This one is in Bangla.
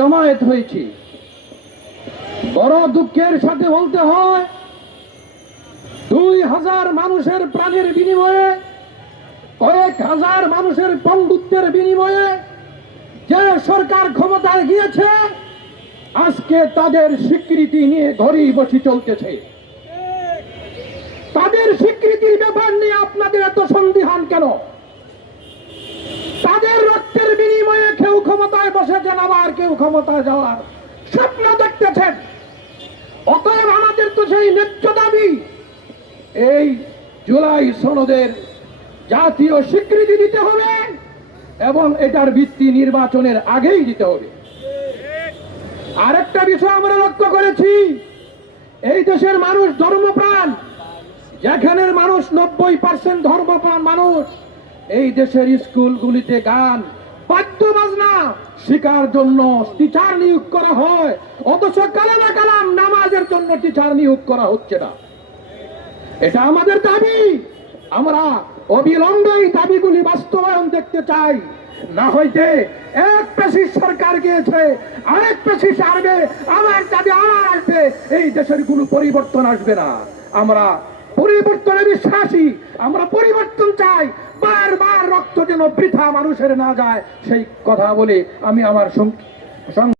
জমায়েত হয়েছি। বড় দুঃখের সাথে বলতে হয়, 2000 মানুষের প্রাণের বিনিময়ে, কয়েক হাজার মানুষের বন্ধুত্বের বিনিময়ে যে সরকার ক্ষমতায় গিয়েছে, আজকে তাদের স্বীকৃতি নিয়ে ঘরেই বসে চলতেছে। তাদের স্বীকৃতির ব্যাপার নিয়ে আপনাদের এত সন্দিহান কেন? তাদের রক্তের বিনিময়ে কেউ ক্ষমতায় বসেছেন, আবার কেউ ক্ষমতায় যাওয়ার স্বপ্ন দেখতেছেন। অতএব আমাদের তো সেই ন্যায্য দাবি, এই জুলাই সনদের জাতীয় স্বীকৃতি দিতে হবে এবং এটার ভিত্তি নির্বাচনের আগেই দিতে হবে। আরেকটা বিষয় আমরা লক্ষ্য করেছি, এই দেশের মানুষ ধর্মপ্রাণ। যেখানের মানুষ 90% ধর্মপ্রাণ মানুষ, এই দেশের স্কুলগুলিতে গান বাদ্য বাজনা শেখার জন্য টিচার নিয়োগ করা হয়, অথচ কালামে কালাম নামাজের জন্য টিচার নিয়োগ করা হচ্ছে না। এটা আমাদের দাবি। আমরা অবিলম্বে এই দাবিগুলি বাস্তবায়ন দেখতে চাই। না হইতে এক পেশি সরকার গিয়েছে, আরেক পেশি আসবে, আমার দাবি আমার আসবে, এই দেশের কোনো পরিবর্তন আসবে না। আমরা পরিবর্তনে বিশ্বাসী, আমরা পরিবর্তন চাই। বারবার রক্ত যেন বৃথা মানুষের না যায়, সেই কথা বলে আমি আমার